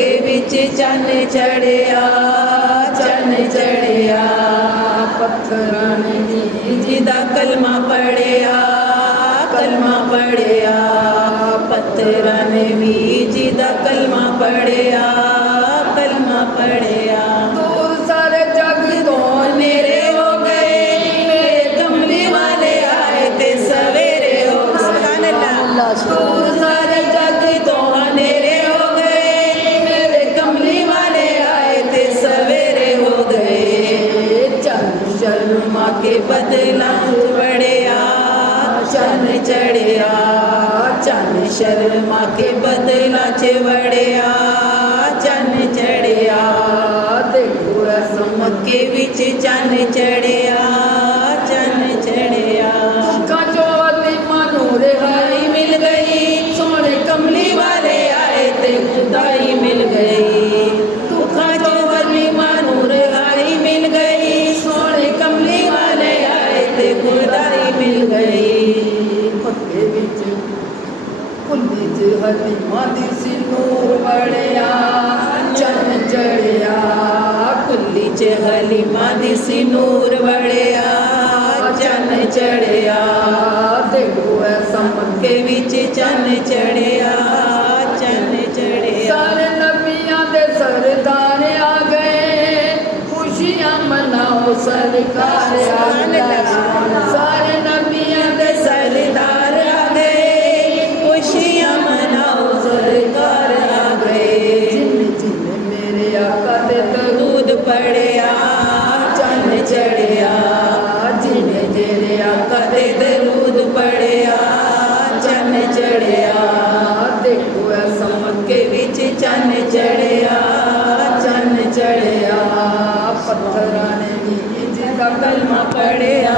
के विच चन चढ़िया, चन चढ़िया। पत्थरां ने जिदा कलमा पढ़िया, कलमा पढ़िया। पत्थरां ने भी जिदा कलमा पढ़िया, कलमा पढ़िया। दूर सारे जग तो मेरे हो गए, मेरे कमली वाले आए ते सवेरे हो गए। दूर सारे जग तो अंधेरे हो गए, मेरे कमली वाले आए थे सवेरे हो गए। चन शर्मा के बदला बढ़िया, चन चढ़िया। चन शर्मा के बदला बढ़िया, चन चढ़िया। देखो समझ के विच चन चढ़िया, चन चढ़िया। मिल गई सोने कमली वाले आए ते खुदाई मिल गई। दुखा जो वाली मानूर आई मिल गई, सोने कमली वाले आए ते खुदाई मिल गई। पक्के विच कुल्ली च हलीमा दी सी नूर बढ़िया, चन चढ़िया। कुल्ली च हलीमा दी सी नूर बढ़िया, चन चढ़िया। देखो समझ के विच चन चढ़िया, चन चढ़िया। सारे नबियां दे सरदार आ गए, खुशियां मनाओ सरकार आ गए। सारे नबियां दे सरदार आ गए, खुशियां मनाओ सरकार आ गए। जिन जिन मेरे आका दे दरूद पढ़िया, चन चढ़िया। जिन तेरे आका दे दरूद पढ़िया, चन चढ़िया। देखो समझ के विच चन चढ़िया, चन चढ़िया। पत्थरां ने भी जिदा कलमा पढ़िया,